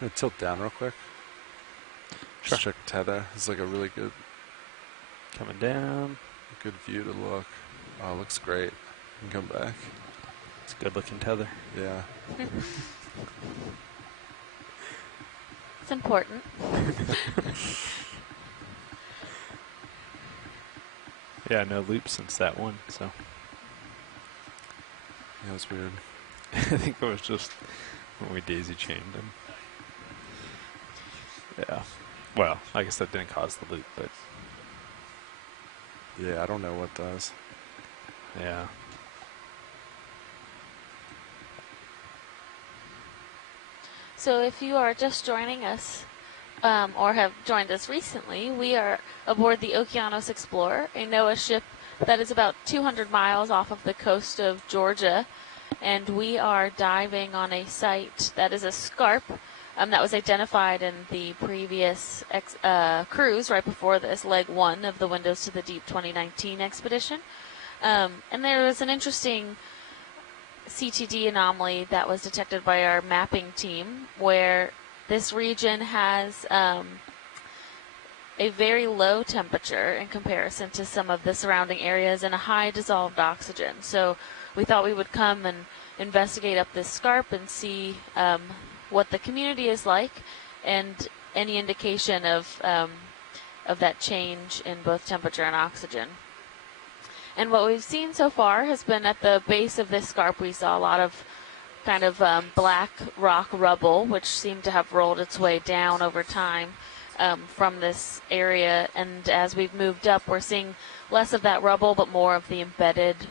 I'm gonna tilt down real quick. Sure. Just check tether. It's like a really good Coming down. view to look. Oh, it looks great. You can come back. It's a good looking tether. Yeah. It's important. Yeah, no loop since that one, so. Yeah, it was weird. I think it was just when we daisy chained him. Yeah. Well, I guess that didn't cause the loop, but Yeah, I don't know what does. yeah. So if you are just joining us or have joined us recently, we are aboard the Okeanos Explorer, a NOAA ship that is about 200 miles off of the coast of Georgia, and we are diving on a site that is a scarp that was identified in the previous cruise right before this, leg 1 of the Windows to the Deep 2019 expedition. And there was an interesting CTD anomaly that was detected by our mapping team, where this region has a very low temperature in comparison to some of the surrounding areas and a high dissolved oxygen. So we thought we would come and investigate up this scarp and see what the community is like and any indication of that change in both temperature and oxygen. And what we've seen so far has been at the base of this scarp, we saw a lot of kind of black rock rubble, which seemed to have rolled its way down over time from this area. And as we've moved up, we're seeing less of that rubble, but more of the embedded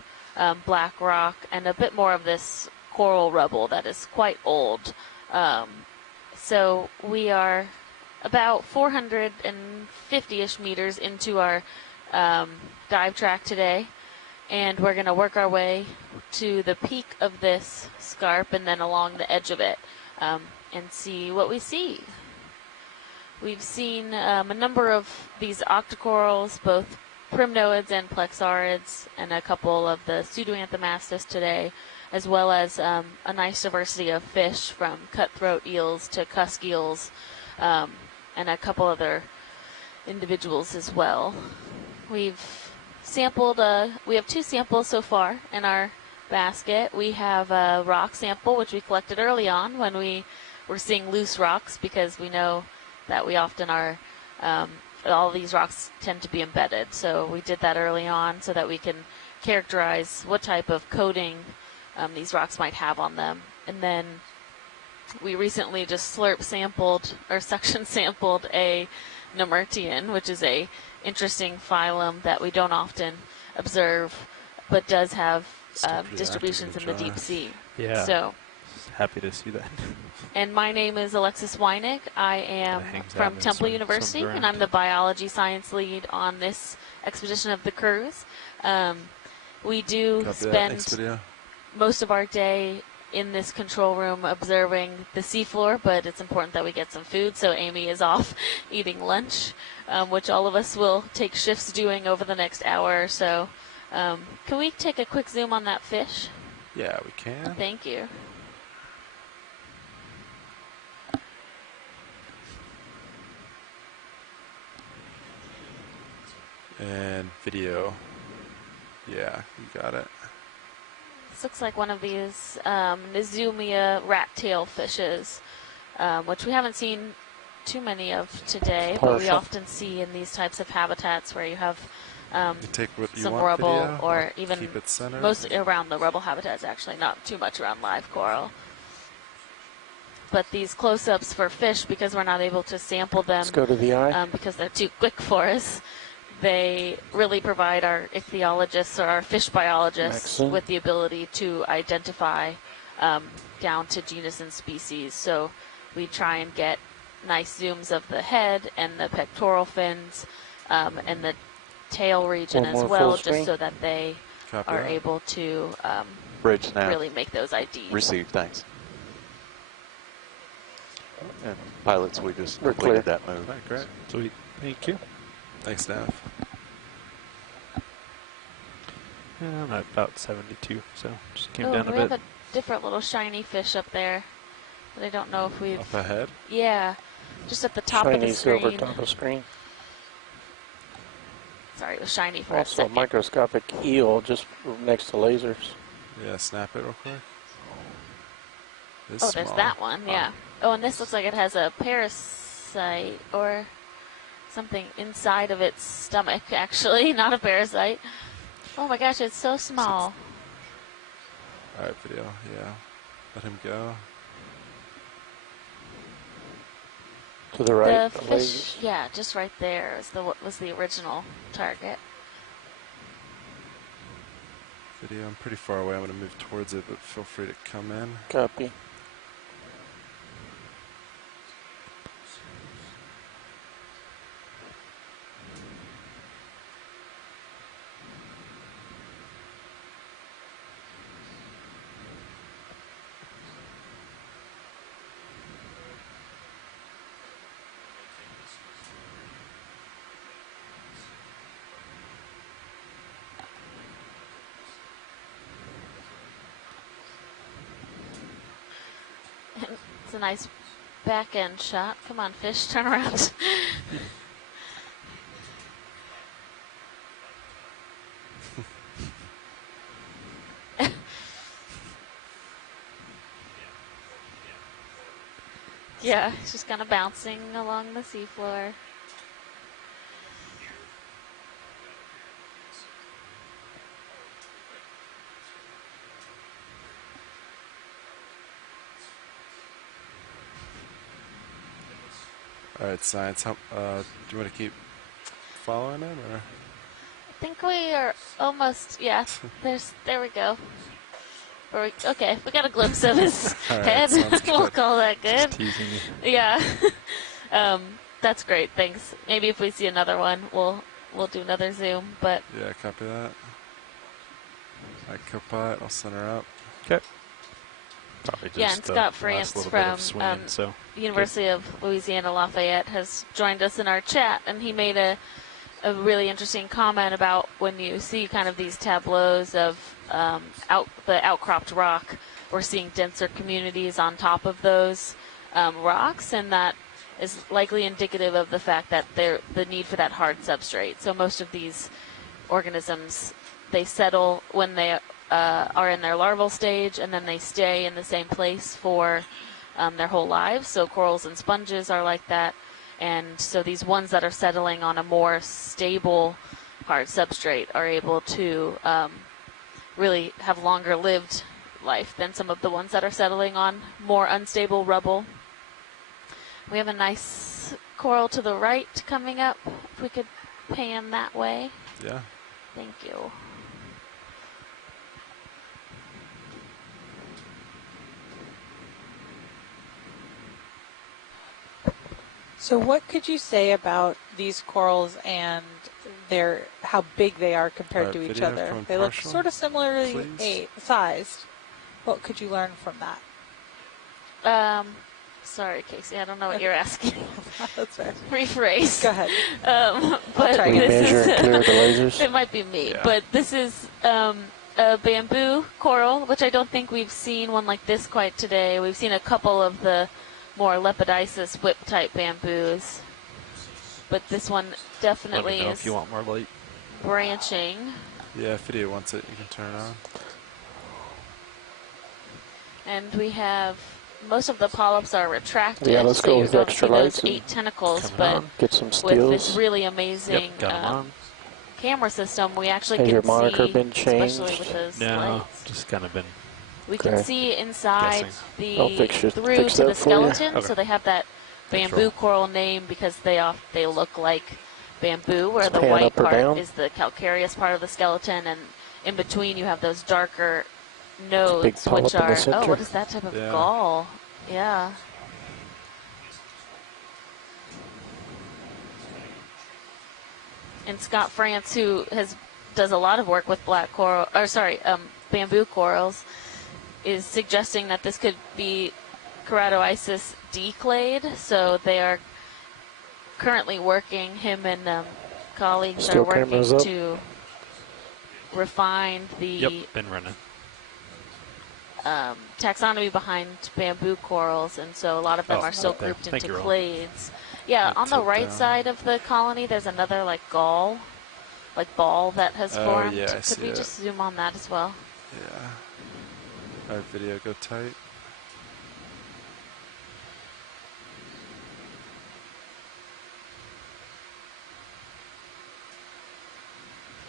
black rock and a bit more of this coral rubble that is quite old. So we are about 450-ish meters into our dive track today, and we're going to work our way to the peak of this scarp and then along the edge of it and see what we see. We've seen a number of these octocorals, both primnoids and plexaurids, and a couple of the pseudoanthomastus today, as well as a nice diversity of fish from cutthroat eels to cusk eels, and a couple other individuals as well. We've sampled, we have 2 samples so far in our basket. We have a rock sample, which we collected early on when we were seeing loose rocks, because we know that we often are, all these rocks tend to be embedded. So we did that early on so that we can characterize what type of coating these rocks might have on them. And then we recently just suction sampled a Nemertean, which is a interesting phylum that we don't often observe, but does have distributions in the deep sea. Yeah. So happy to see that. And my name is Alexis Weinig. I am from Temple University, and I'm the biology science lead on this expedition of the cruise. We do spend most of our day in this control room observing the seafloor, but it's important that we get some food, so Amy is off eating lunch, which all of us will take shifts doing over the next hour or so. Can we take a quick zoom on that fish? Yeah, we can. Thank you. And video. Yeah, you got it. This looks like one of these Nizumia rat tail fishes, which we haven't seen too many of today, but we often see in these types of habitats where you have some rubble, video, or even keep it centered. mostly around the rubble habitats, actually, not too much around live coral. But these close-ups for fish, because we're not able to sample them, Let's go to the eye. because they're too quick for us, they really provide our ichthyologists or our fish biologists with the ability to identify down to genus and species. So we try and get nice zooms of the head and the pectoral fins and the tail region as well, just so that they are able to Bridge now. really make those IDs. Received, thanks. And pilots, we just completed that move. Right, great. Sweet. Thank you. Thanks, Nav. Yeah, I'm at about 72, so just came Oh, down a we bit. have a different little shiny fish up there. but I don't know if we've... Up ahead? Yeah, just at the top of the Shiny screen. silver top of screen. Sorry, it was shiny for a Also a second. microscopic eel just next to lasers. Yeah, snap it real quick. It's Oh, there's small. that one, yeah. Oh, and this looks like it has a parasite or something inside of its stomach, actually, not a parasite. Oh my gosh, it's so small. Alright, video, yeah. Let him go. To the right. The the fish, lasers. yeah, just right there is what was the original target. Video, I'm pretty far away. I'm going to move towards it, but feel free to come in. Copy. It's a nice back end shot. Come on, fish, turn around. Yeah, it's just kind of bouncing along the seafloor. Alright, science, do you want to keep following him, or? I think we are almost, yeah, there we go. Okay, we got a glimpse of his All right, head. sounds We'll good. call that good. Teasing you. Yeah. That's great, thanks. Maybe if we see another one, we'll do another zoom, but Yeah, copy that. Alright, co-pilot, I'll center up. Okay. Probably just yeah, and Scott the France last little bit from of swinging, so University of Louisiana Lafayette has joined us in our chat, and he made a really interesting comment about when you see kind of these tableaus of the outcropped rock, we're seeing denser communities on top of those rocks, and that is likely indicative of the fact that the need for that hard substrate. So most of these organisms, they settle when they are in their larval stage, and then they stay in the same place for their whole lives. So corals and sponges are like that. And so these ones that are settling on a more stable hard substrate are able to really have longer lived life than some of the ones that are settling on more unstable rubble. We have a nice coral to the right coming up. If we could pan that way. Yeah. Thank you. So what could you say about these corals and how big they are compared to each video other? from They look Partial, sort of similarly please. sized. What could you learn from that? Sorry, Casey, I don't know what you're asking. That's fair. Rephrase. Go ahead. But try We again. measure and clear the lasers. It might be me, Yeah. but this is a bamboo coral, which I don't think we've seen one like this quite today. We've seen a couple of the more Lepidopsis whip-type bamboos, but this one let definitely me know is if you want more light. branching. Yeah, if video wants it, you can turn it on. And we have most of the polyps are retracted, Yeah, let's so go you with don't extra see lights those and 8 tentacles, coming but on. Get some with stills. this really amazing Yep, got 'em on. camera system, we actually Has can your monitor see, been especially changed? with those No, lights, just kind of been. we can Okay. see inside Guessing. I'll the fix through that to the for you. skeleton. Okay. So they have that Thanks, bamboo Roll. coral name because they look like bamboo, where Let's the pan white up or part down. is the calcareous part of the skeleton, and in between you have those darker big nodes, polyp which in the are center. what is that type of Yeah. gall? Yeah. And Scott France, who does a lot of work with bamboo corals, is suggesting that this could be Keratoisis declade. So they are currently working, him and colleagues Still are working cameras up? to refine the Yep, been running. taxonomy behind bamboo corals, and so a lot of them are still grouped Thank into you, Ron. clades. Yeah, on the tilt right down. side of the colony, there's another like ball that has Oh, formed. yeah, I Could see we it. just zoom on that as well? Yeah. Alright, video, go tight.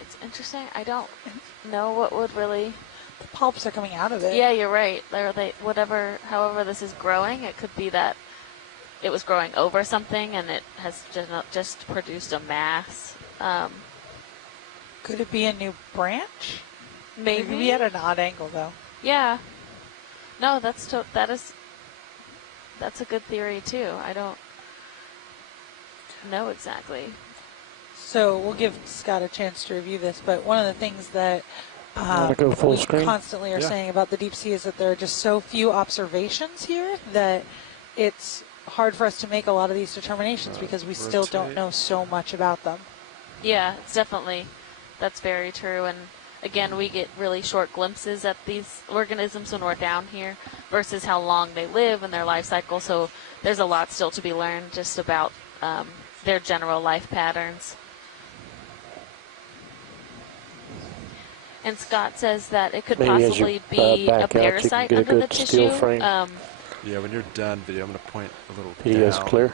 It's interesting. I don't know what would really. The polyps are coming out of it. Yeah, you're right. However this is growing, it could be that it was growing over something and it has just produced a mass. Could it be a new branch? Maybe. It could be at an odd angle, though. Yeah. No, that's a good theory too. I don't know exactly. So we'll give Scott a chance to review this, but one of the things that Wanna go full we screen? constantly are Yeah. saying about the deep sea is that there are just so few observations here that it's hard for us to make a lot of these determinations because we still don't rotate. know so much about them. Yeah, it's definitely, that's very true. And again, we get really short glimpses at these organisms when we're down here versus how long they live and their life cycle. So there's a lot still to be learned just about their general life patterns. And Scott says that it could Maybe as you, possibly be a back out, you can parasite get a under the good steel tissue. frame. Yeah, when you're done, video, I'm going to point a little Video's down. clear.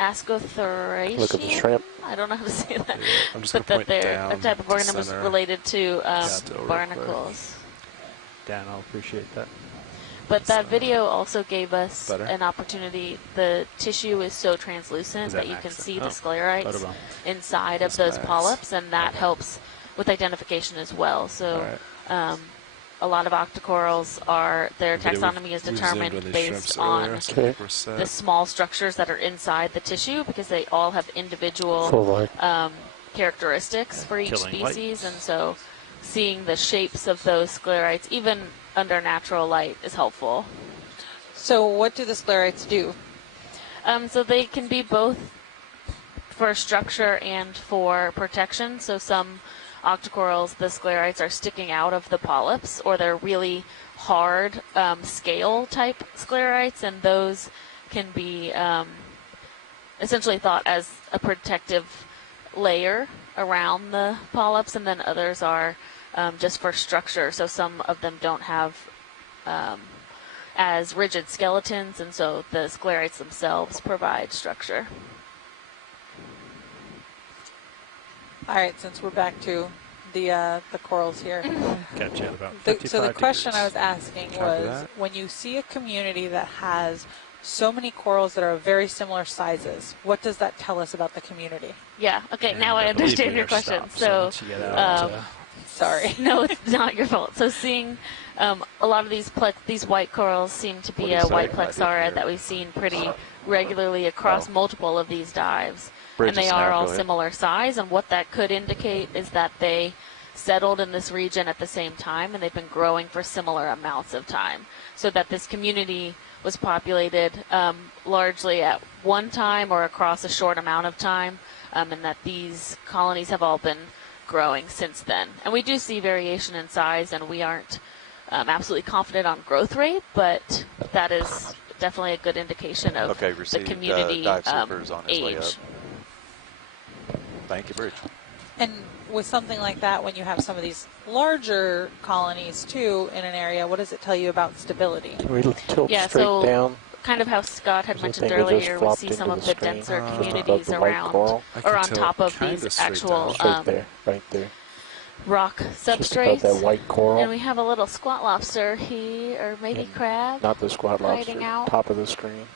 Ascotheraceae. Look at the shrimp. I don't know how to say that. Yeah, I'm just But going to that point they're down. a type of to organism center. related to Still real barnacles. Dan, I'll appreciate that. But that video also gave us Better? an opportunity. The tissue is so translucent Is that that you an can accent? see Oh. the sclerites Photo inside of That's those nice. polyps, and that helps with identification as well. So Alright. a lot of octocorals their Video, taxonomy is we zoomed determined on these based shrimps on earlier, so I Okay. think we're set. the small structures that are inside the tissue because they all have individual Full light. characteristics for each Killing light. species, and so seeing the shapes of those sclerites, even under natural light, is helpful. So what do the sclerites do? So they can be both for structure and for protection. So some octocorals, the sclerites are sticking out of the polyps, or they're really hard scale type sclerites, and those can be essentially thought as a protective layer around the polyps, and then others are just for structure. So some of them don't have as rigid skeletons, and so the sclerites themselves provide structure. All right, since we're back to the corals here. Catch you at about So 55 the question degrees. I was asking Copy was, that. when you see a community that has so many corals that are of very similar sizes, what does that tell us about the community? Yeah, okay, And now I believe understand me, your our question. stop, So, once you get out, Sorry. no, it's not your fault. So seeing a lot of these white corals seem to be What do a you say? white I didn't plexaurid hear. that we've seen pretty regularly across Oh. multiple of these dives. Bridges And they now, are all go ahead. similar size, and what that could indicate is that they settled in this region at the same time, and they've been growing for similar amounts of time. So that this community was populated largely at one time or across a short amount of time, and that these colonies have all been growing since then. And we do see variation in size, and we aren't absolutely confident on growth rate, but that is definitely a good indication of Okay, the received community dive supers on his way up. age. Thank you, Bridge. And with something like that, when you have some of these larger colonies too in an area, what does it tell you about stability? Can we tilt Yeah, straight so down? kind of how Scott had I mentioned think it just earlier, we flopped see some into of the the screen. denser Just communities above the white around coral. I or can on tell top of kinda these straight actual down. Right there, right there. rock Just above substrates. that white coral. And we have a little squat lobster here, or maybe Yeah. crab. Not the squat lobster. hiding out. Top of the screen.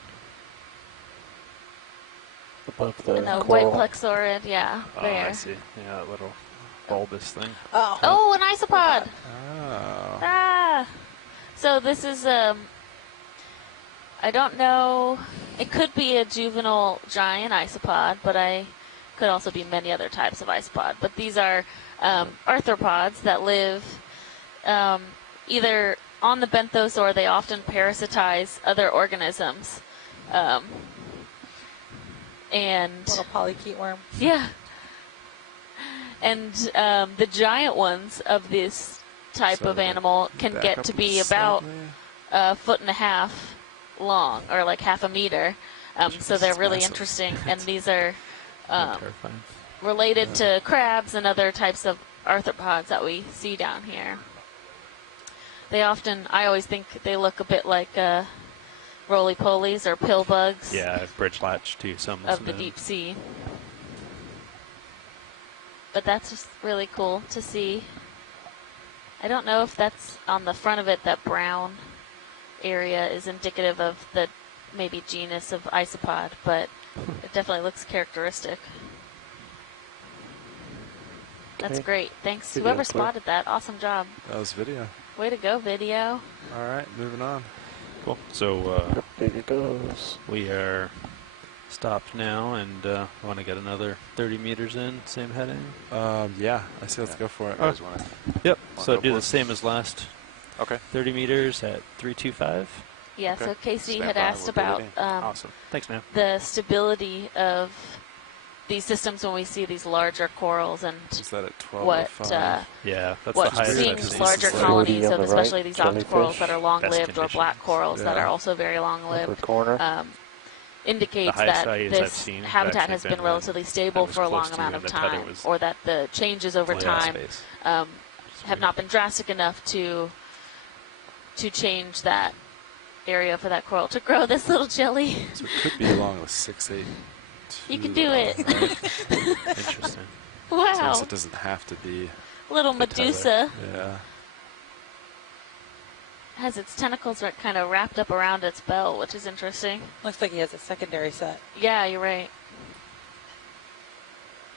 Above the And a white coral. plexaurid, yeah, Oh, there. I see. Yeah, that little bulbous thing. Oh, Oh, an isopod! Oh. Ah! So this is, I don't know, it could be a juvenile giant isopod, but could also be many other types of isopod. But these are arthropods that live either on the benthos, or they often parasitize other organisms. And little polychaete worm. yeah. And the giant ones of this type So of they animal can back get up to be about slightly. a foot and a half long, or like half a meter. So they're It's really massive. interesting, and these are Terrifying. related to crabs and other types of arthropods that we see down here. I always think they look a bit like roly-polies or pill bugs Yeah, bridge latch too. Some of the deep sea. But that's just really cool to see. I don't know if that's on the front of it, that brown area is indicative of the maybe genus of isopod, but it definitely looks characteristic. That's Okay. great. Thanks. Video Whoever clear. spotted that, awesome job. That was video. Way to go, video. All right, moving on. Cool. So There it goes. we are stopped now, and want to get another 30 meters in. Same heading. Yeah, I say let's go for it. You guys wanna- Yep. Wanna So go do for the it? same as last. Okay. 30 meters at 325. Yeah, Okay. so Casey Stand had by, asked we'll get about it in. Awesome. Thanks, man. the stability of these systems when we see these larger corals, and Is that at 12? what Yeah, that's what the highest seeing I've these seen. larger Stability colonies on of the especially right, these octocorals that are long-lived, or conditions. black corals that Yeah. are also very Upper long-lived, corner. indicates The highest that values I've this seen have habitat actually has been been when relatively I stable was for a close long to amount and of the tether time, was or that the changes over flat time space. have not been drastic enough to change that area for that coral to grow this little jelly. So it could be along with 682. You can do it. Right? Interesting. Wow, Since it doesn't have to be. little the tether. Medusa Yeah. has its tentacles kind of wrapped up around its bell, which is interesting. Looks like he has a secondary set. Yeah, you're right.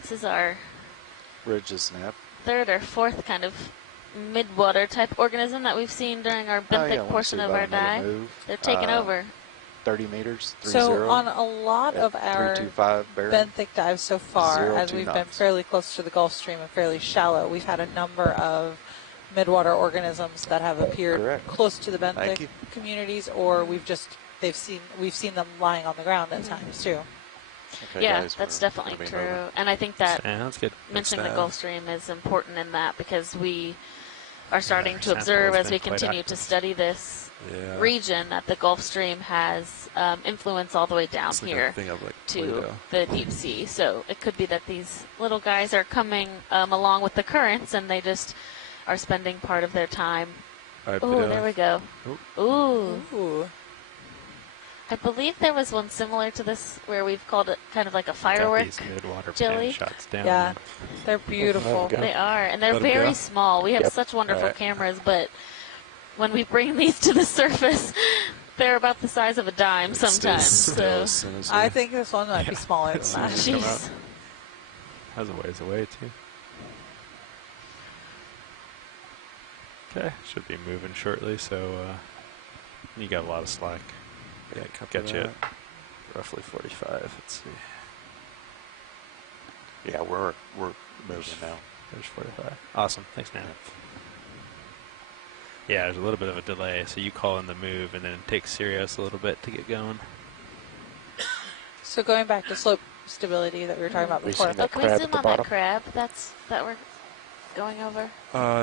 This is our Bridge is snap. third or fourth kind of midwater type organism that we've seen during our Oh, benthic yeah, wanna portion see of about our another dive. move. They're taking over. 30 meters, 3-0. So on a lot at of our 325 bearing. benthic dives so far, 0 as 2 we've been knots. fairly close to the Gulf Stream and fairly shallow, we've had a number of midwater organisms that have appeared Correct. close to the Thank benthic you. communities, or we've seen them lying on the ground at times too. Okay, Yeah, guys, that's we're definitely gonna be true. moving. And I think that Sounds good. mentioning the Stab. Gulf Stream is important in that, because we are starting Our to sample observe has as we been quite continue to active. study this Yeah. region that the Gulf Stream has influence all the way down It's like here a thing of like to Play-Doh. the deep sea. So it could be that these little guys are coming along with the currents, and they just are spending part of their time. All right, Oh, video. there we go. Ooh. Ooh. I believe there was one similar to this where we've called it kind of like a Got firework. these midwater jelly. pan shots down. Yeah, they're beautiful. There we go. They are, and they're Let 'em very go. small. We have Yep. such wonderful Alright. cameras, but when we bring these to the surface, they're about the size of a dime It stays sometimes. still So, as soon as I we- think this one might be smaller than It's that. easy. Come jeez. Has a ways away too. Okay, should be moving shortly. So you got a lot of slack. Yeah, copy Got you that. at roughly 45. Let's see. Yeah, we're moving now. There's 45. Awesome. Thanks, man. Yeah, there's a little bit of a delay, so you call in the move, and then it takes Sirius a little bit to get going. So going back to slope stability that we were talking about We before. seen oh, that can we crab zoom at the on bottom? that crab? That we're going over.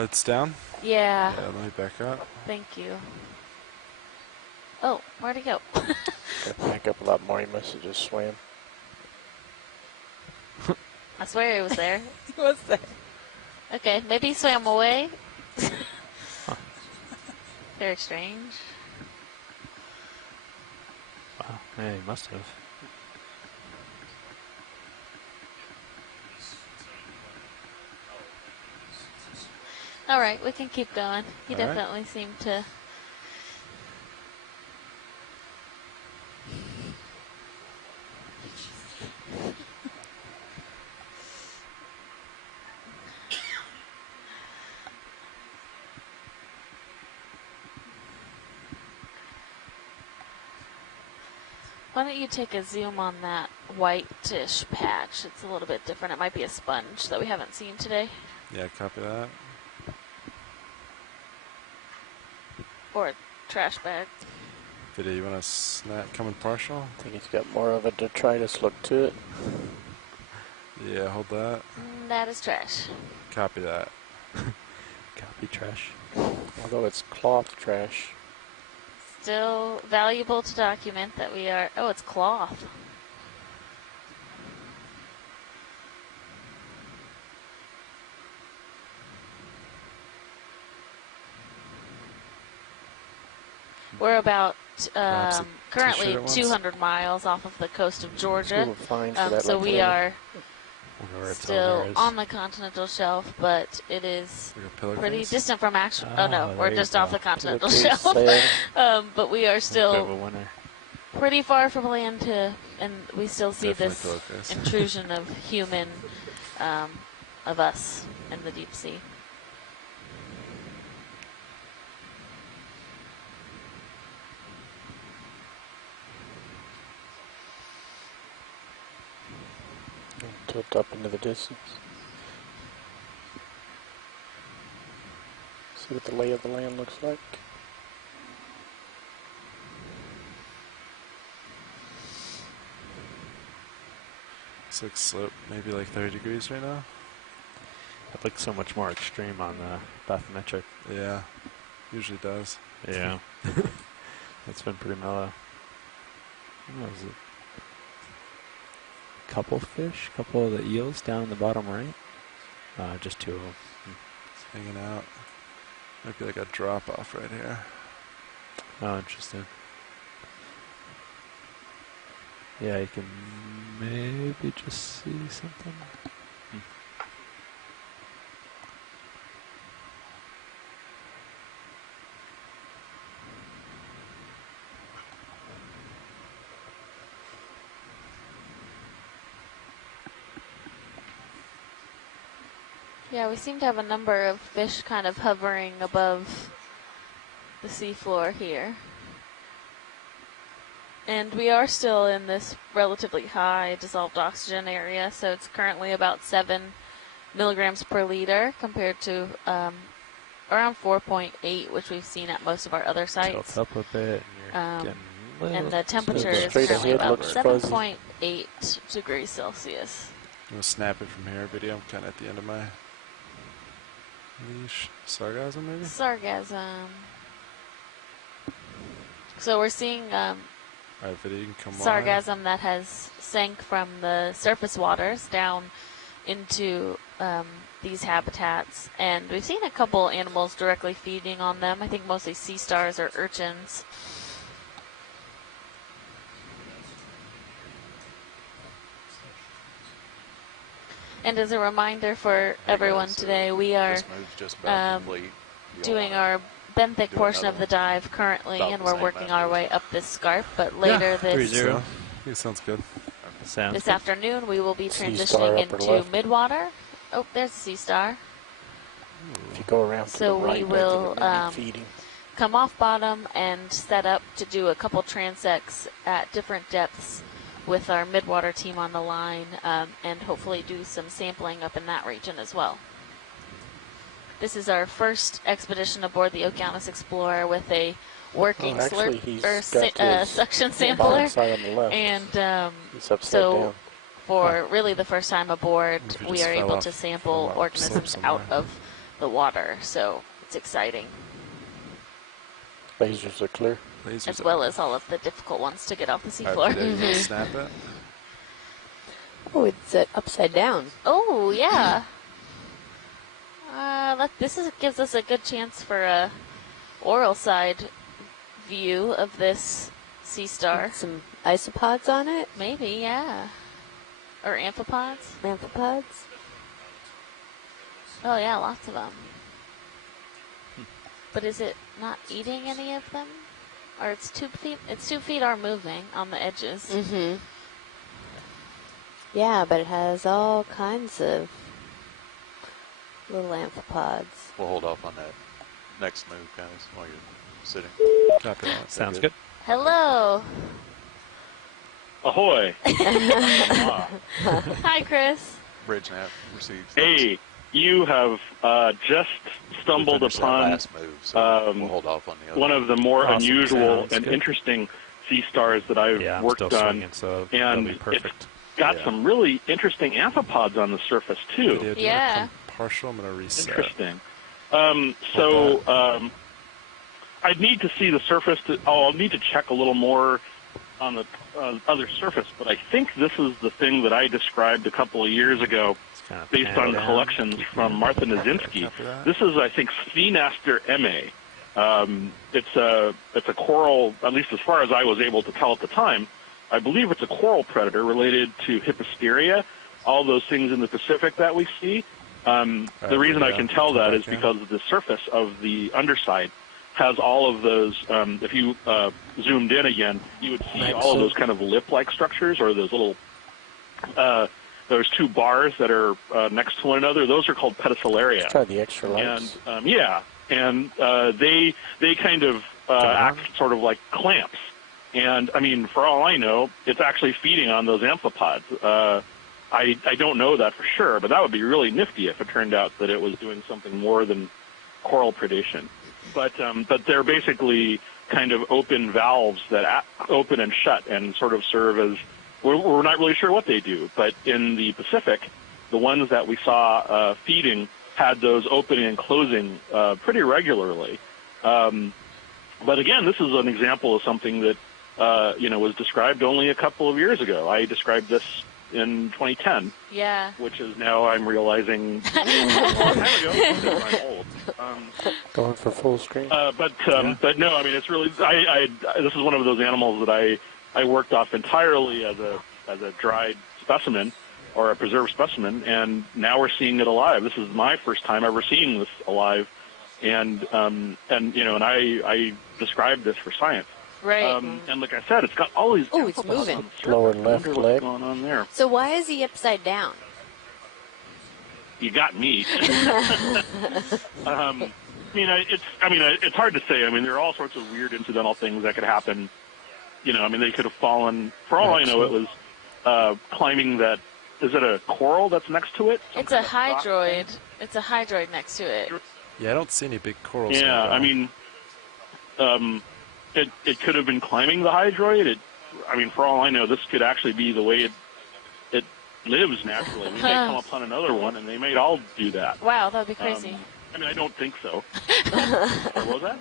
It's down. Yeah. Yeah, let me back up. Thank you. Oh, where'd he go? Gotta back up a lot more. He must have just swam. I swear he was there. He was there. Okay, maybe he swam away. Very strange. Wow. Yeah, he must have. All right, we can keep going. He All right. definitely seemed to. Why don't you take a zoom on that whitish patch? It's a little bit different. It might be a sponge that we haven't seen today. Yeah, copy that. Or a trash bag. Video, you want to snap coming partial? I think he's got more of a detritus look to it. Yeah, hold that. That is trash. Copy that. Copy trash. Although it's cloth trash. Still valuable to document that we are. Oh, it's cloth. We're about Perhaps a currently t-shirt at once. 200 miles off of the coast of Georgia. Ooh, fine for that So we locator. are Wonder where its still owner is. on the continental shelf, but it is Like a pillar pretty case? distant from actual. Oh no, there we're you just off go. the continental Look, shelf. sail. But we are Bit of a still winner. pretty far from land to, and we still see Definitely this pillow case. intrusion of human, of us in the deep sea. Tilt up into the distance. See what the lay of the land looks like. It's like slope, maybe like 30 degrees right now. It looks so much more extreme on the bathymetric. Yeah, usually does. Yeah. It's been pretty mellow. What was it? Couple fish, couple of the eels down in the bottom right. Just two of them. It's hanging out. Might be like a drop off right here. Oh, interesting. Yeah, you can maybe just see something. Yeah, we seem to have a number of fish kind of hovering above the seafloor here. And we are still in this relatively high dissolved oxygen area, so it's currently about 7 milligrams per liter compared to around 4.8, which we've seen at most of our other sites. Tilt up a bit, and you're getting a little And the temperature is Straight currently ahead about looks fuzzy. 7.8 degrees Celsius. I'm gonna snap it from here video. I'm kind of at the end of my leash. Sargasm maybe? Sargasm. So we're seeing Alright, video, you can come sargassum that has sank from the surface waters down into these habitats, and we've seen a couple animals directly feeding on them. I think mostly sea stars or urchins. And as a reminder for everyone today, we are This move's just about complete. You'll doing wanna our benthic do portion of another the dive currently, about and the we're same working our afterwards. way up this scarp, but later this 3-0. So, it sounds good. Sounds this good. afternoon we will be Sea star transitioning upper into left. midwater. Oh, there's a sea star. If you go around to So the we right, will, I think it may be feeding. Come off bottom and set up to do a couple transects at different depths with our midwater team on the line, and hopefully do some sampling up in that region as well. This is our first expedition aboard the Okeanos Explorer with a working Oh, actually, slurp he's or got his suction bottom sampler, side on the left. and He's upside so down. for really the first time aboard, If we we just are fell able off- to fell sample off organisms slope out somewhere. of the water, so it's exciting, Lasers are clear. Lasers as up. well as all of the difficult ones to get off the Alright, seafloor. video, you wanna snap it? Oh, it's upside down. Oh, yeah. Gives us a good chance for a oral side view of this sea star. Some isopods on it, Maybe, yeah. Or amphipods. amphipods. Oh, yeah, lots of them. But is it not eating any of them? Or its 2 feet? Its 2 feet are moving on the edges. Mm-hmm. Yeah, but it has all kinds of little amphipods. We'll hold off on that next move, guys, while you're sitting. Copy that. Sounds good. good. Hello. Ahoy! Hi, Chris. Bridge nav received. Hey, you have just stumbled We finished that upon last move, so we'll hold off on the other. one of the more Awesome. unusual Sounds and good. interesting sea stars that I've Yeah, I'm worked still on. swinging, so that'll and be it's perfect. got Yeah. some really interesting amphipods on the surface too. Video, do you wanna Yeah. come partial? I'm gonna reset. Interesting. I'd need to see the surface. I'll need to check a little more on the other surface, but I think this is the thing that I described a couple of years ago based on collections from Martha Nazinski. This is, I think, Sphenaster MA. It's a coral, at least as far as I was able to tell at the time. I believe it's a coral predator related to Hipposteria, all those things in the Pacific that we see. The reason I can tell that is because the surface of the underside has all of those. If you zoomed in again, you would see all of those kind of lip-like structures, or those little. There's two bars that are next to one another. Those are called pedicelaria. Let's try the extra lights. And they kind of act sort of like clamps. And I mean, for all I know, it's actually feeding on those amphipods. I don't know that for sure, but that would be really nifty if it turned out that it was doing something more than coral predation. But they're basically kind of open valves that open and shut and sort of serve as, we're not really sure what they do, but in the Pacific, the ones that we saw feeding had those opening and closing pretty regularly. But again, this is an example of something that was described only a couple of years ago. I described this in 2010. Yeah. Which is now I'm realizing a long time ago. I'm old. Going for full screen. But no, I mean, it's really this is one of those animals that I worked off entirely as a dried specimen or a preserved specimen, and now we're seeing it alive. This is my first time ever seeing this alive, and I described this for science. Right. And like I said, it's got all these. Oh, it's moving. Lower left leg. What's going on there? So why is he upside down? You got me. It's hard to say. I mean, there are all sorts of weird incidental things that could happen. They could have fallen. For all I know, it was climbing that. Is it a coral that's next to it? It's a hydroid. It's a hydroid next to it. Yeah, I don't see any big corals. Yeah, I mean, it could have been climbing the hydroid. For all I know, this could actually be the way it lives naturally. We may come upon another one, and they may all do that. Wow, that would be crazy. I don't think so. What was that?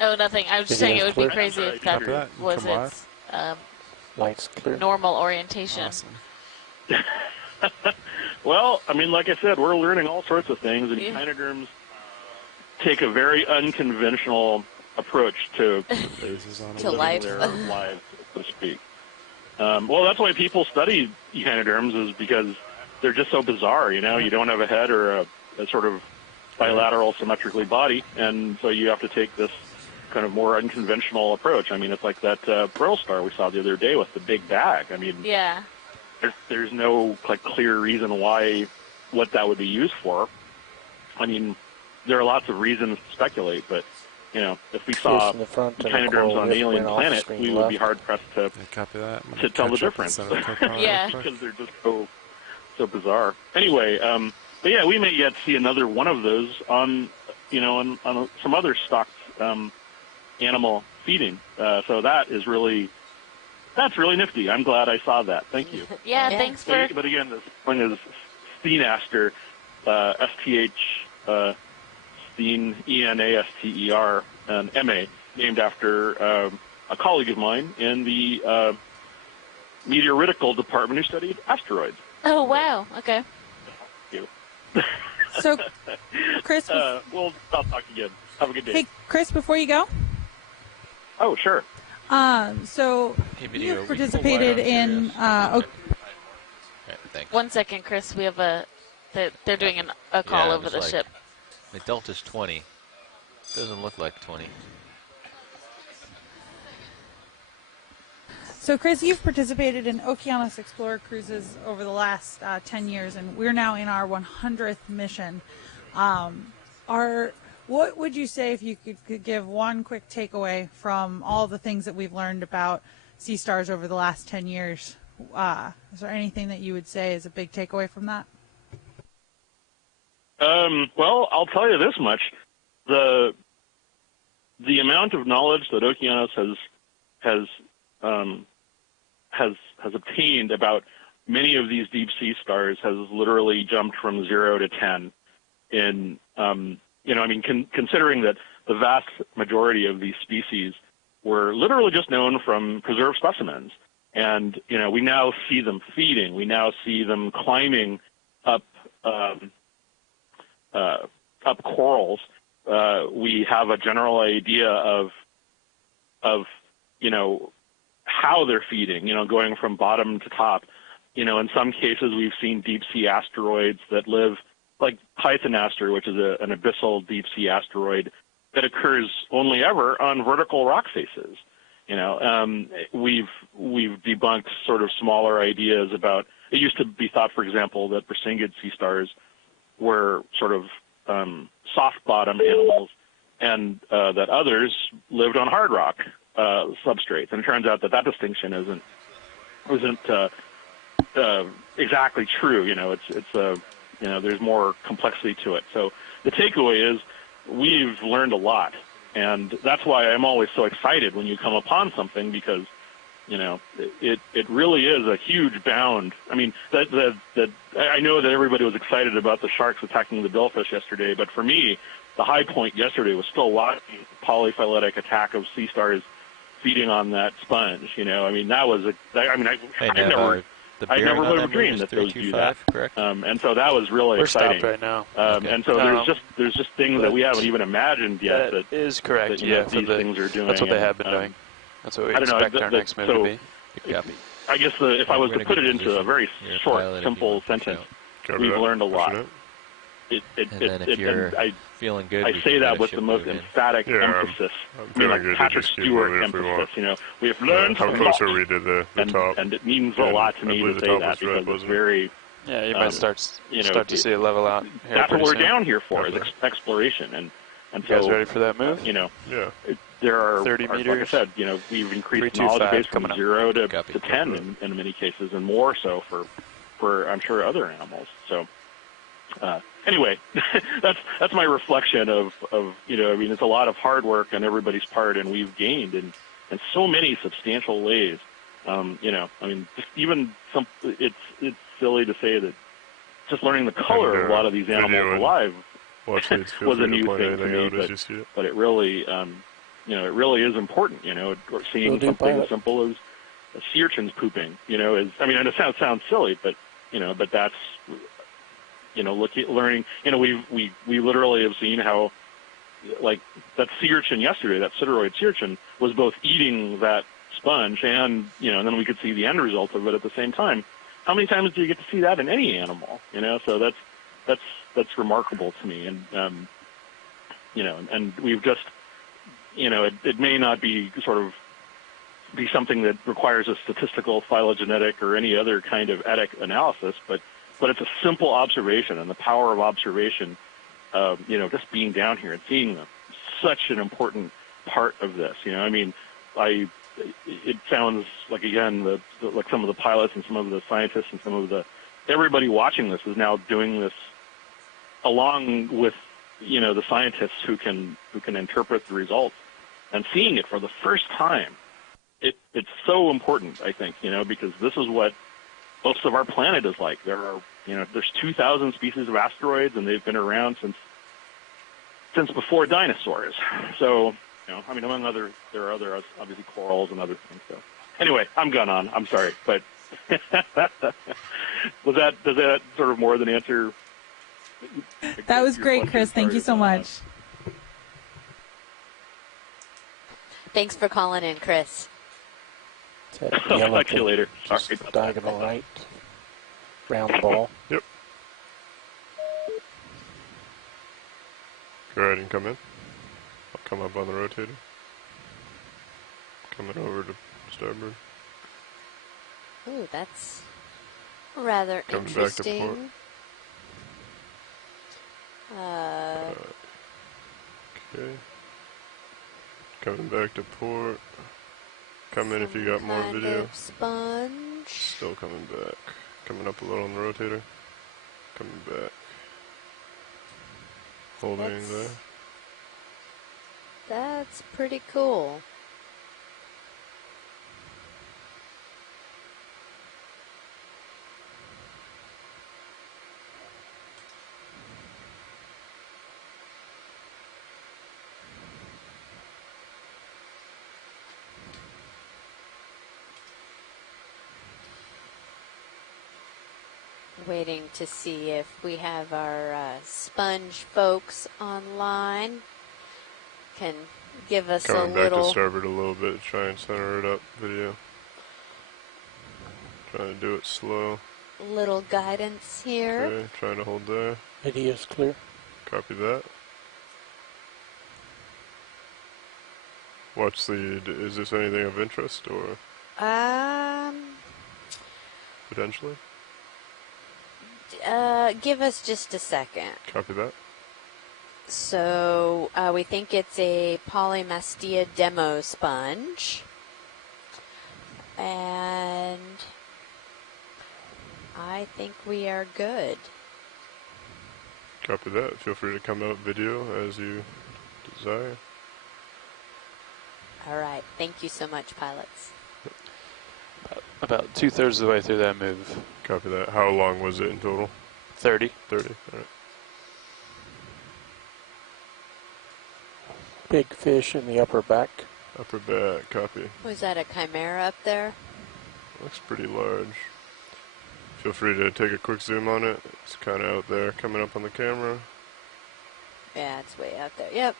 Oh, nothing. I was just saying it would be crazy if that was its lights clear. normal orientation. Awesome. Well, like I said, we're learning all sorts of things, and echinoderms take a very unconventional approach to life. Their lives, so to speak. Well, that's why people study echinoderms, is because they're just so bizarre. You don't have a head or a sort of bilateral symmetrically body, and so you have to take this kind of more unconventional approach. It's like that pearl star we saw the other day with the big bag. Yeah. There's no clear reason what that would be used for. There are lots of reasons to speculate, but if we saw echinoderms on an alien planet, we would be hard pressed to tell the difference. Yeah, because they're just so bizarre. Anyway, but yeah, we may yet see another one of those on some other stocked animal feeding. So that's really nifty. I'm glad I saw that. Thank you. Yeah, thanks for. But again, this one is Sphenaster, STH. Steen, ENASTER, and MA, named after a colleague of mine in the meteoritical department who studied asteroids. Oh, wow. Okay. Thank you. So, Chris... I'll talk again. Have a good day. Hey, Chris, before you go... Oh, sure. So, you participated in... Thanks. 1 second, Chris. We have they're doing a call over the ship. The Delta's 20. Doesn't look like 20. So, Chris, you've participated in Okeanos Explorer cruises over the last 10 years, and we're now in our 100th mission. What would you say if you could give one quick takeaway from all the things that we've learned about sea stars over the last 10 years? Is there anything that you would say is a big takeaway from that? Well, I'll tell you this much: the amount of knowledge that Okeanos has obtained about many of these deep sea stars has literally jumped from 0 to 10. Considering that the vast majority of these species were literally just known from preserved specimens. And, we now see them feeding. We now see them climbing up corals. We have a general idea of how they're feeding, going from bottom to top. In some cases, we've seen deep-sea asteroids that live, like Pythonaster, which is an abyssal deep-sea asteroid that occurs only ever on vertical rock faces. We've debunked sort of smaller ideas about. It used to be thought, for example, that Persingid sea stars were sort of soft-bottom animals, and that others lived on hard rock substrates. And it turns out that distinction isn't exactly true. There's more complexity to it. So the takeaway is we've learned a lot, and that's why I'm always so excited when you come upon something, because it really is a huge bound. I mean, I know that everybody was excited about the sharks attacking the billfish yesterday, but for me, the high point yesterday was still watching the polyphyletic attack of sea stars feeding on that sponge. I mean, that was I never would have dreamed that those do that. Correct? And so that was really exciting. We're stopped right now. And so there's just things that we haven't even imagined yet. That is correct. These things are doing. That's what they have been doing. That's what we expect our next move to be. I guess if I was to put it into a very short, simple sentence, we've learned a lot. Feeling good, I say that with the most emphatic emphasis. I mean, like Patrick Stewart emphasis. We have learned a lot, and it means a lot to me to say that, because it's very. Yeah, you might start to see it level out. That's what we're down here for, is exploration, and so. You guys ready for that move? There are 30 meters. Like I said, we've increased knowledge base from 0 to 10 in many cases, and more so for I'm sure other animals. So. Anyway, that's my reflection of it's a lot of hard work on everybody's part, and we've gained in so many substantial ways. It's silly to say that just learning the color of a lot of these animals alive was a new thing for me, but it really it really is important. Seeing something as simple as sea urchins pooping, and it sounds silly, but that's. Learning, we literally have seen how, like, that sea urchin yesterday, that sideroid sea urchin, was both eating that sponge and then we could see the end result of it at the same time. How many times do you get to see that in any animal? So that's remarkable to me. And, and we've just, it may not be be something that requires a statistical phylogenetic or any other kind of etic analysis, but it's a simple observation, and the power of observation, just being down here and seeing them, such an important part of this. It sounds like, again, like some of the pilots and some of the scientists and everybody watching this is now doing this along with, the scientists who can interpret the results and seeing it for the first time. It's so important, I think, because this is what most of our planet is like. There's 2,000 species of asteroids, and they've been around since before dinosaurs. So, among there are other, obviously, corals and other things. So, anyway, I'm gone on. I'm sorry, but does that sort of more than answer? That was great, Chris. Thank you so much. Thanks for calling in, Chris. I'll talk to you later. Sorry. Diagonal right. Round ball. Yep. Go ahead and come in. I'll come up on the rotator. Coming over to starboard. Ooh, that's rather Coming interesting. Back to port. Okay. Coming back to port. Come in if you got more video. Sponge. Still coming back. Coming up a little on the rotator. Coming back. Holding there. That's pretty cool. Waiting to see if we have our sponge folks online. Can give us Coming a back to little... starboard a little bit, try and center it up video. Trying to do it slow. little guidance here. Okay, trying to hold there. Video's clear. Copy that. What's the, is this anything of interest or potentially? Give us just a second. Copy that. So we think it's a polymastia demo sponge. And I think we are good. Copy that. Feel free to come out video as you desire. All right. Thank you so much, pilots. About 2/3 of the way through that move. Copy that. How long was it in total? 30. 30. All right. Big fish in the upper back. Upper back. Copy. Was that a chimera up there? Looks pretty large. Feel free to take a quick zoom on it. It's kind of out there, coming up on the camera. Yeah, it's way out there. Yep.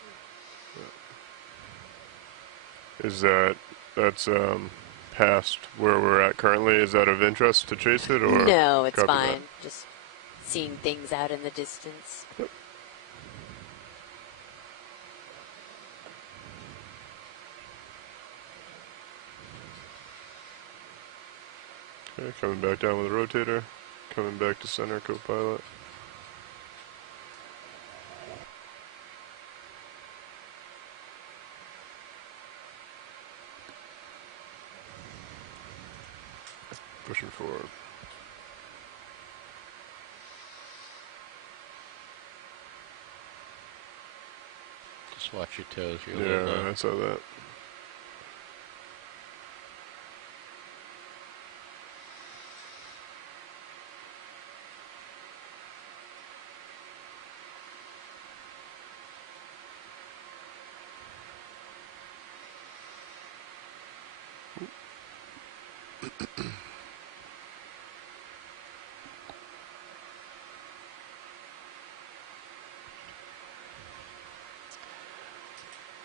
Is that's past where we're at currently? Is that of interest to chase it, or No, it's copy fine. that? Just seeing things out in the distance. Yep. Okay, coming back down with a rotator. Coming back to center, co-pilot. Pushing forward. Just watch your toes. You're a little Yeah, low. I saw that.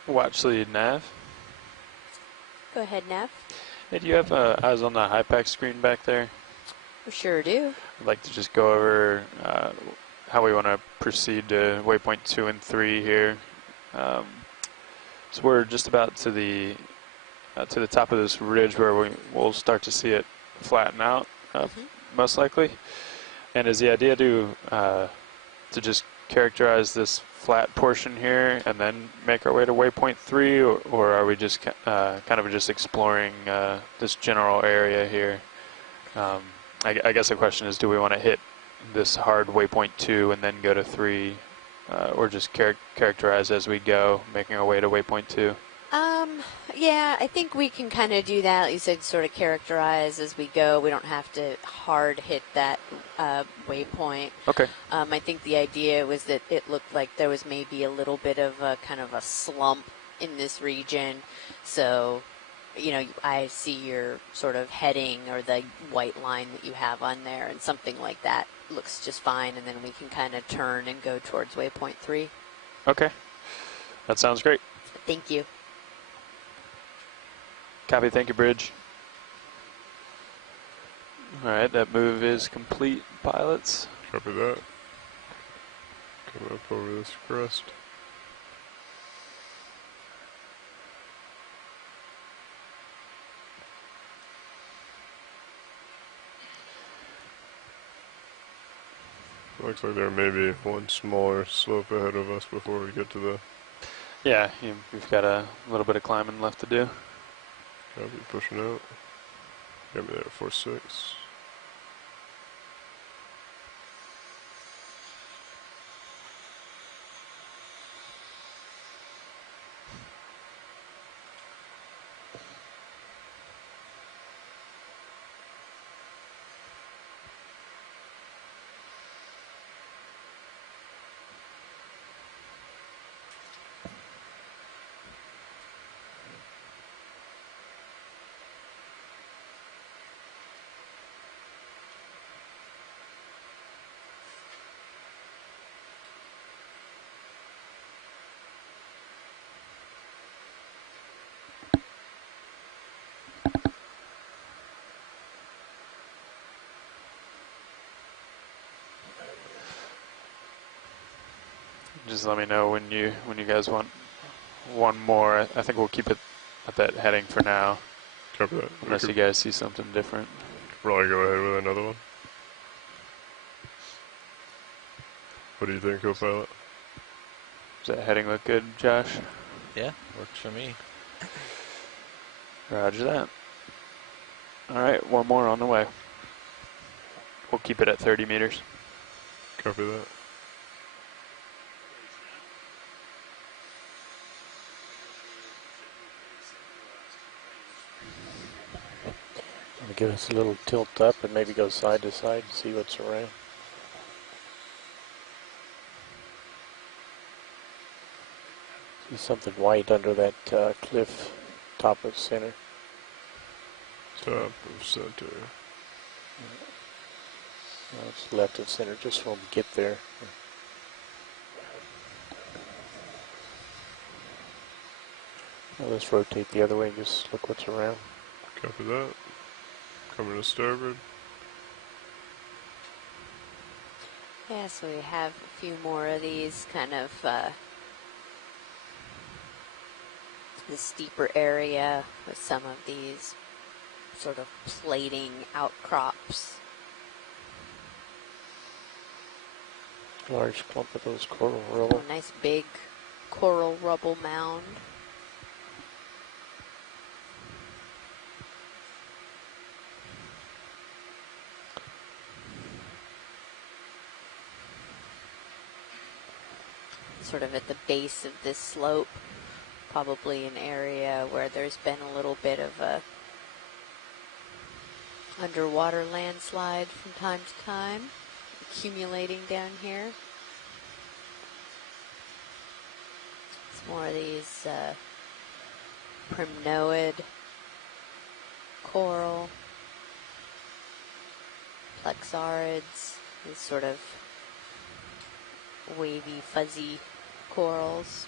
Watch lead nav. Go ahead, Nav. Hey, do you have eyes on the HIPAC screen back there? We sure do. I'd like to just go over how we want to proceed to waypoint 2 and 3 here. So we're just about to the top of this ridge where we'll start to see it flatten out, most likely. And is the idea to just characterize this flat portion here and then make our way to waypoint 3, or are we just kind of just exploring this general area here? I guess the question is, do we want to hit this hard waypoint 2 and then go to 3, or just characterize as we go, making our way to waypoint 2? Yeah, I think we can kind of do that. You said sort of characterize as we go. We don't have to hard hit that waypoint. Okay. I think the idea was that it looked like there was maybe a little bit of a kind of a slump in this region. So, you know, I see your sort of heading or the white line that you have on there, and something like that looks just fine. And then we can kind of turn and go towards waypoint 3. Okay. That sounds great. Thank you. Copy. Thank you, Bridge. All right, that move is complete, pilots. Copy that. Coming up over this crest. Looks like there may be one smaller slope ahead of us before we get to the... Yeah, we've got a little bit of climbing left to do. Copy, pushing out. Got me there at 4.6. Just let me know when you guys want one more. I think we'll keep it at that heading for now. Copy that. Unless you guys see something different. Probably go ahead with another one. What do you think, co-pilot? Does that heading look good, Josh? Yeah, works for me. Roger that. All right, one more on the way. We'll keep it at 30 meters. Copy that. Give us a little tilt up and maybe go side to side and see what's around. See something white under that cliff, top of center. Top of center. No, it's left of center, just when we get there. Now let's rotate the other way and just look what's around. Copy that. Coming to starboard. Yeah, so we have a few more of these kind of the steeper area with some of these sort of plating outcrops. Large clump of those coral rubble. A nice big coral rubble mound. Sort of at the base of this slope, probably an area where there's been a little bit of a underwater landslide from time to time, accumulating down here. It's more of these primnoid coral, plexarids, these sort of wavy, fuzzy corals.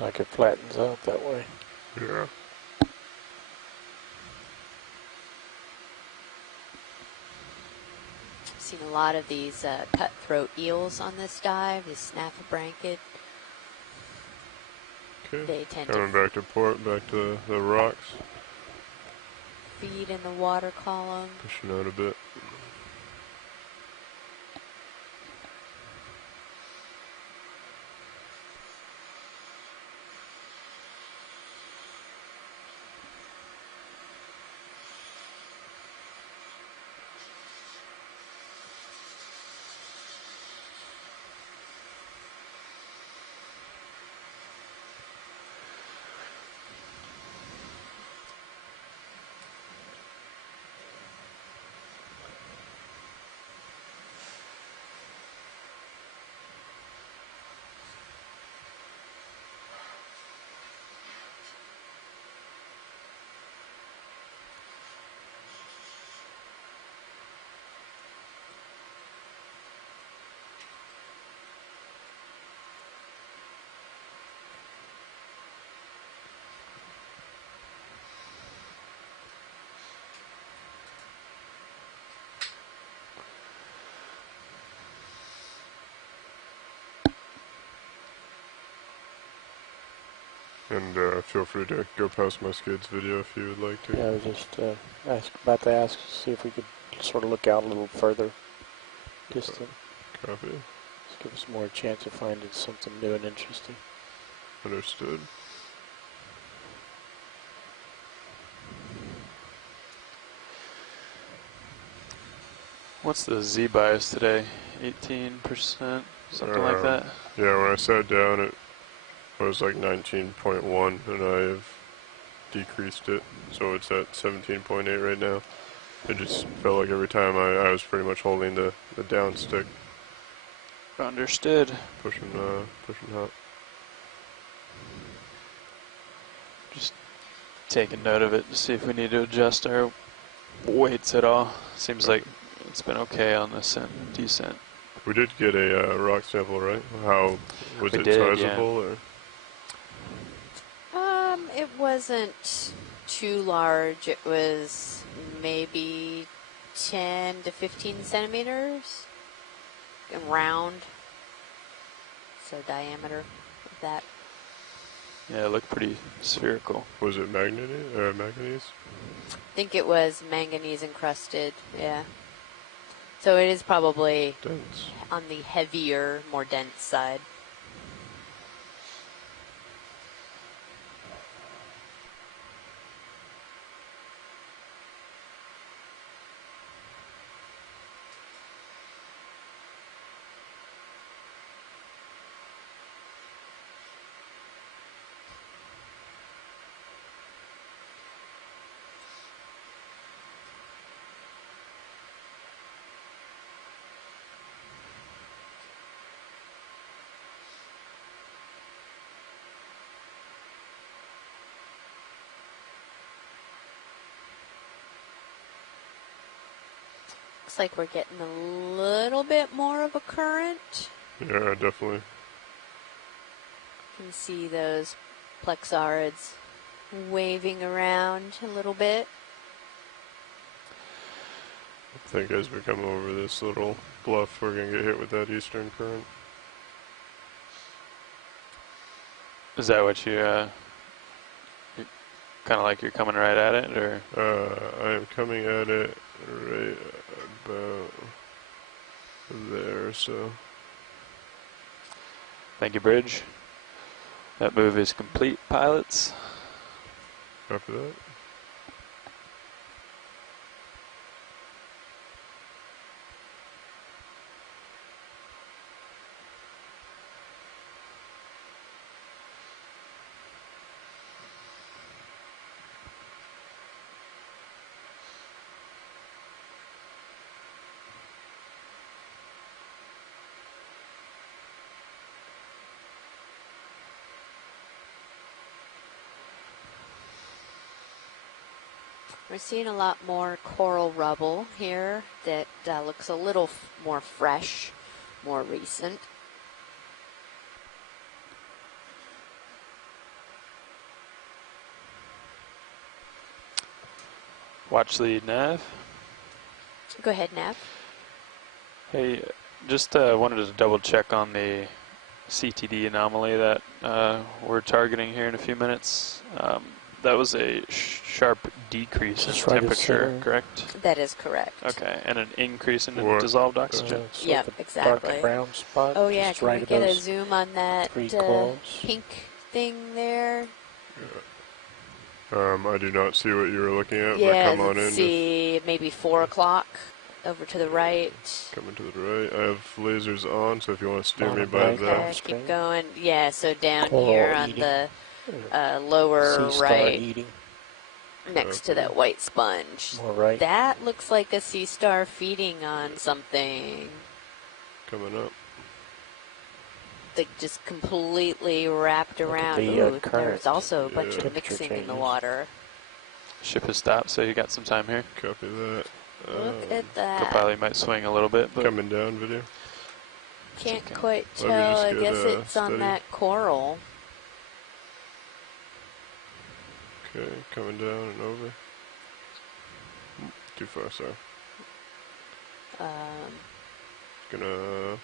Like it flattens out that way. Yeah. I've seen a lot of these cutthroat eels on this dive, these snaffibranchid. Okay. They tend Coming to back to port, back to the rocks. feed in the water column. Pushing out a bit. And feel free to go past my skids video if you would like to. Yeah, I was just about to ask, see if we could sort of look out a little further distant. Copy. Just give us more chance of finding something new and interesting. Understood. What's the Z bias today? 18%? Something like that? Yeah, when I sat down it was like 19.1 and I have decreased it, so it's at 17.8 right now. It just felt like every time I was pretty much holding the down stick. Understood. Pushing hot. Just taking note of it to see if we need to adjust our weights at all. Seems like it's been okay on the descent. We did get a rock sample, right? How was it sizable? Yeah. Or? It wasn't too large. It was maybe 10 to 15 centimeters, round. So diameter of that. Yeah, it looked pretty spherical. Was it manganese? I think it was manganese encrusted, yeah. So it is probably dense. On the heavier, more dense side. Looks like we're getting a little bit more of a current. Yeah, definitely. You can see those plexarids waving around a little bit. I think as we come over this little bluff, we're going to get hit with that eastern current. Is that what you kind of like you're coming right at it, or? I am coming at it right about there, so. Thank you, Bridge. That move is complete, pilots. After that. We're seeing a lot more coral rubble here that looks a little more fresh, more recent. Watch lead, Nav. Go ahead, Nav. Hey, just wanted to double check on the CTD anomaly that we're targeting here in a few minutes. That was a sharp decrease in temperature, correct? That is correct. Okay, and an increase in the dissolved oxygen? Yep, exactly. Dark brown spot. Oh yeah, just can right we get a those zoom on that pink thing there? I do not see what you were looking at, Yeah, but come on in. let's see, maybe 4 o'clock over to the right. Coming to the right. I have lasers on, so if you want to steer me by Okay, that. keep going. Yeah, so down Coral here on eating. the lower Sea star right, eating. next to that white sponge. More right. That looks like a sea star feeding on something. Coming up. Like just completely wrapped around. the, Ooh, current. there's also a bunch of Temperature mixing in the changes. water. Ship has stopped, so you got some time here. Copy that. Look at that. Co-pilot might swing a little bit, but coming down video. Can't okay. quite Let me tell. just I get, guess it's on steady. that coral. Okay, coming down and over. Too far, sorry. Gonna.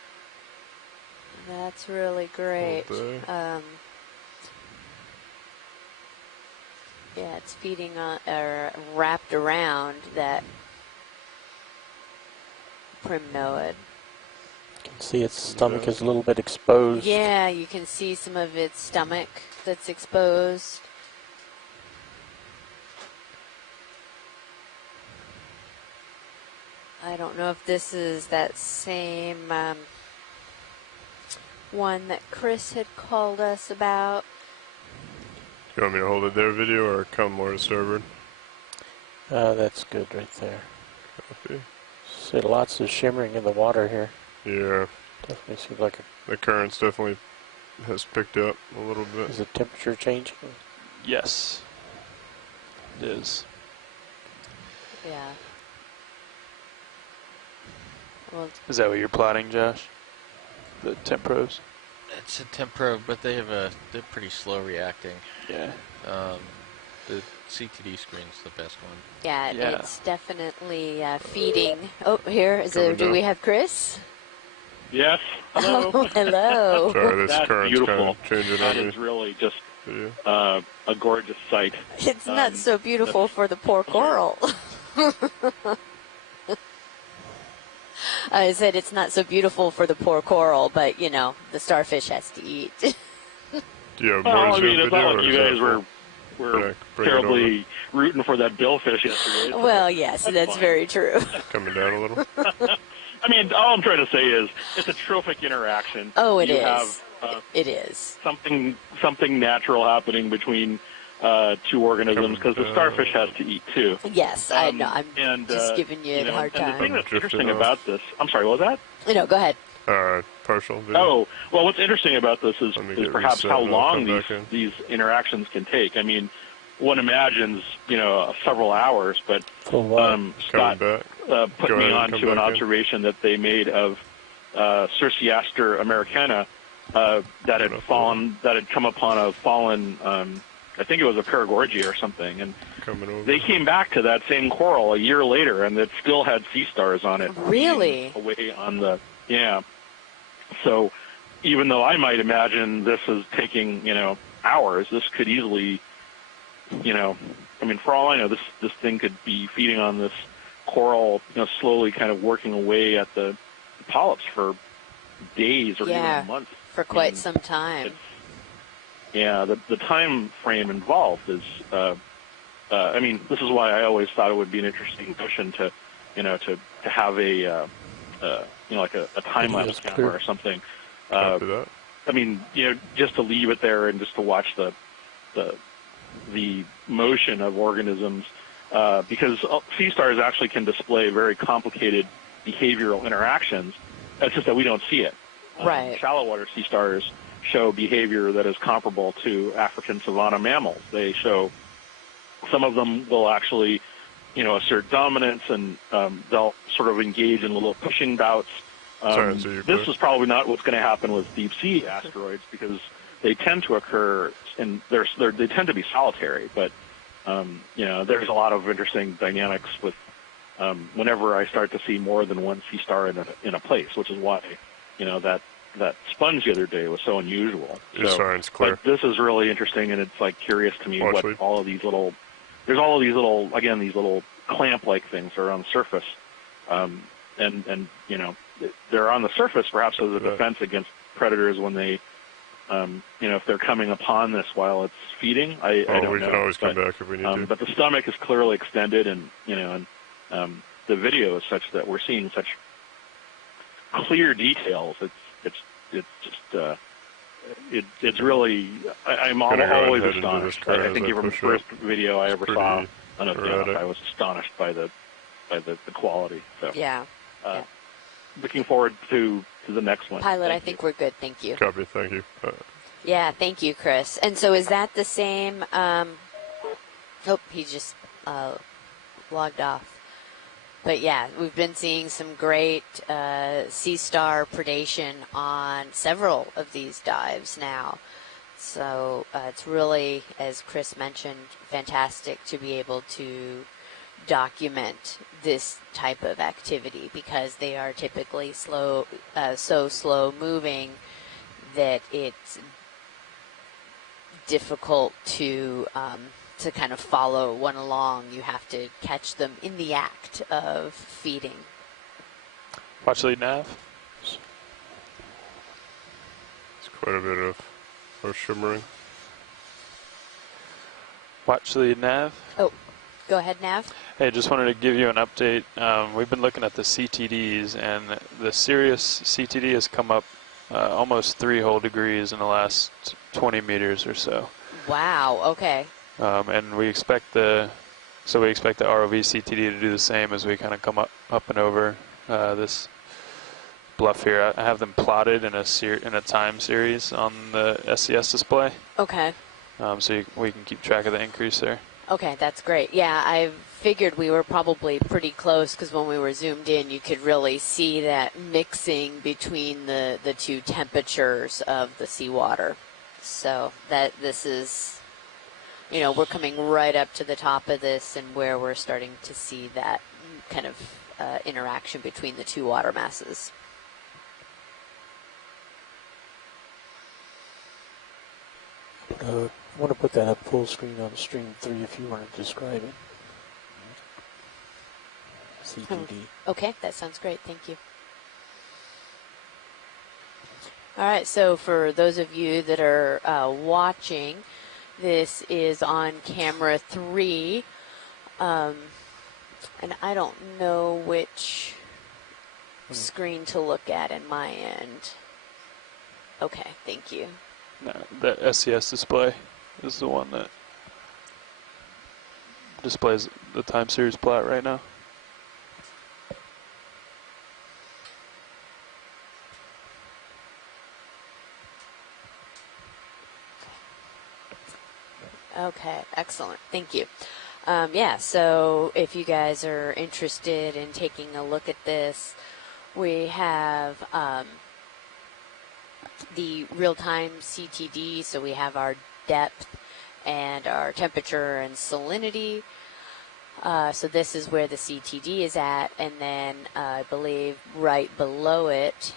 That's really great. Yeah, it's feeding on or wrapped around that primnoid. You can see its stomach is a little bit exposed. Yeah, you can see some of its stomach that's exposed. I don't know if this is that same one that Chris had called us about. You want me to hold it there, video, or come more to starboard? That's good right there. Copy. See lots of shimmering in the water here. Yeah. Definitely seems like the currents definitely has picked up a little bit. Is the temperature changing? Yes, it is. Yeah. Well, is that what you're plotting, Josh? The temp probes? It's a temp probe, but they're pretty slow reacting. Yeah. The CTD screen's the best one. Yeah, it's definitely feeding. Oh, here is it. Do we have Chris? Yes. Hello. Oh, hello. Sorry, this That's current's beautiful. kind of changing That on me. is really just Yeah. a gorgeous sight. It's not so beautiful for the poor coral. I said it's not so beautiful for the poor coral, but, you know, the starfish has to eat. Do you have Well, more I Zoom mean, it's video, not or like you is that guys full? were Yeah, bring it terribly rooting for that billfish yesterday. So Well, yes, that's fine. very true. Coming down a little. I mean, all I'm trying to say is it's a trophic interaction. Oh, it you is. have It is. something natural happening between two organisms because the starfish has to eat too. Yes, I know. I'm and, just giving you a hard and the time. thing that's Drifting interesting off. about this, I'm sorry, what was that? No, go ahead. Partial video. Oh, well, what's interesting about this is get perhaps reset how and I'll long come back in. these interactions can take. I mean, one imagines, several hours, but Scott back. put Go me ahead and on come to an back in. observation that they made of Circiaster americana that had come upon a fallen, I think it was a paragorgia or something, and Coming over. they came back to that same coral a year later, and it still had sea stars on it. Really? Away on the So even though I might imagine this is taking hours, this could easily, I mean, for all I know, this thing could be feeding on this coral, slowly kind of working away at the polyps for days or even months. For quite some time. The time frame involved is, I mean, this is why I always thought it would be an interesting notion to, to have a, like a time-lapse camera or something. Copy that. I mean, just to leave it there and just to watch the motion of organisms, because sea stars actually can display very complicated behavioral interactions. It's just that we don't see it. Right. Shallow water sea stars show behavior that is comparable to African savanna mammals. They show, some of them will actually, assert dominance, and they'll sort of engage in little pushing bouts. This is probably not what's going to happen with deep sea asteroids, because they tend to occur and they tend to be solitary. But there's a lot of interesting dynamics with whenever I start to see more than one sea star in a place, which is why that sponge the other day was so unusual. Your science clear. But this is really interesting, and it's like curious to me what all of these little clamp-like things are on the surface, and they're on the surface perhaps as a defense against predators when they, if they're coming upon this while it's feeding. I don't know. We can always come back if we need to. But the stomach is clearly extended, and the video is such that we're seeing such clear details. It's really, I'm always astonished. I think even the first video I ever saw on Okeanos, I was astonished by the quality. So looking forward to the next one. Pilot, I think we're good. Thank you. Copy. Thank you. Yeah, thank you, Chris. And so is that the same? He just logged off. But yeah, we've been seeing some great sea star predation on several of these dives now. So it's really, as Chris mentioned, fantastic to be able to document this type of activity, because they are typically so slow moving that it's difficult to kind of follow one along. You have to catch them in the act of feeding. Watch lead nav. It's quite a bit of shimmering. Watch lead nav. Oh, go ahead, Nav. Hey, just wanted to give you an update. We've been looking at the CTDs, and the Sirius CTD has come up almost 3 whole degrees in the last 20 meters or so. Wow. Okay. And we expect the ROV CTD to do the same as we kind of come up and over this bluff here. I have them plotted in a time series on the SCS display. Okay. So we can keep track of the increase there. Okay, that's great. Yeah, I figured we were probably pretty close, because when we were zoomed in, you could really see that mixing between the two temperatures of the seawater. So this is, we're coming right up to the top of this, and where we're starting to see that kind of interaction between the two water masses. I want to put that up full screen on stream 3 if you want to describe it. CTD. Okay, that sounds great. Thank you. All right, so for those of you that are watching, this is on camera 3. And I don't know which screen to look at in my end. Okay, thank you. No, the SCS display is the one that displays the time series plot right now. Okay, excellent. Thank you. Yeah, so if you guys are interested in taking a look at this, we have the real-time CTD, so we have our depth and our temperature and salinity. So this is where the CTD is at, and then I believe right below it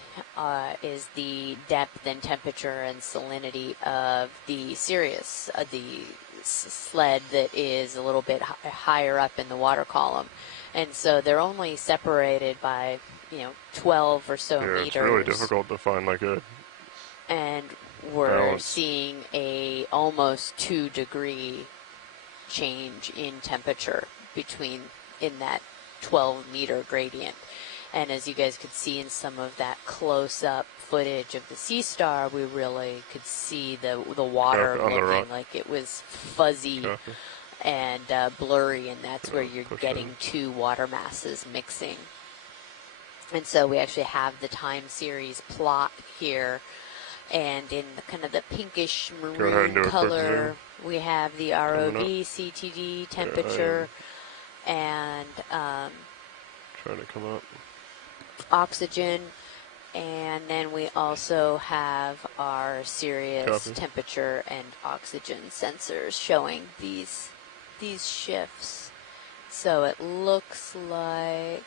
is the depth and temperature and salinity of the Sirius, the sled that is a little bit higher up in the water column. And so they're only separated by, 12 or so meters. Yeah, it's really difficult to find like a... And we're seeing a almost 2-degree change in temperature in that 12-meter gradient. And as you guys could see in some of that close-up footage of the Sea Star, we really could see the water looking like it was fuzzy and blurry, and that's where you're getting two water masses mixing. And so we actually have the time series plot here, and in the kind of the pinkish maroon color, we have the ROV, CTD, temperature, and trying to come up. Oxygen, and then we also have our Sirius temperature and oxygen sensors showing these shifts. So it looks like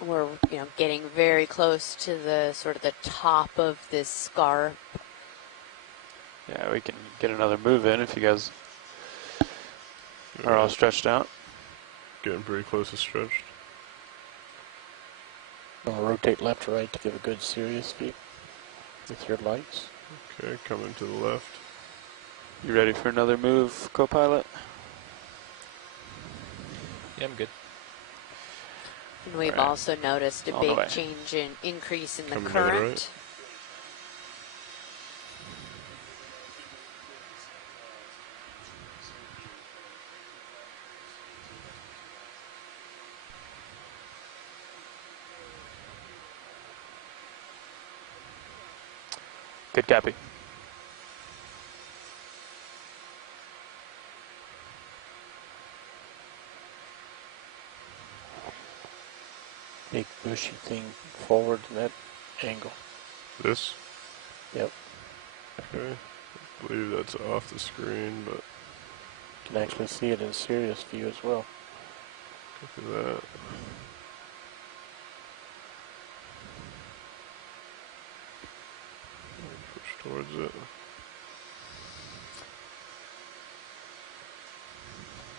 we're getting very close to the sort of the top of this scarp. Yeah, we can get another move in if you guys are all stretched out. Getting pretty close to stretched. I'll rotate left to right to give a good Sirius view with your lights. Okay, coming to the left. You ready for another move, co-pilot? Yeah, I'm good. And we've also noticed a big change in increase in the current. Good copy. Big bushy thing forward in that angle. This? Yep. Okay. I believe that's off the screen, but... You can actually see it in Sirius view as well. Look at that. Push towards it.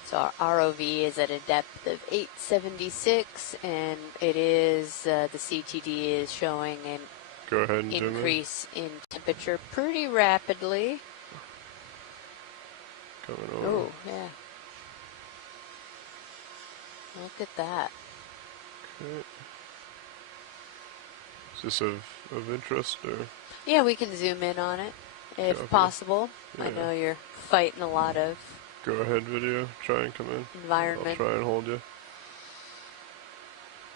So our ROV is at a depth of 876, and it is, the CTD is showing an increase in temperature pretty rapidly. Coming over. Oh, yeah. Look at that. Okay. Is this of interest, or? Yeah, we can zoom in on it if possible. Yeah. I know you're fighting a lot of... Go ahead, video. Try and come in. Environment. I'll try and hold you.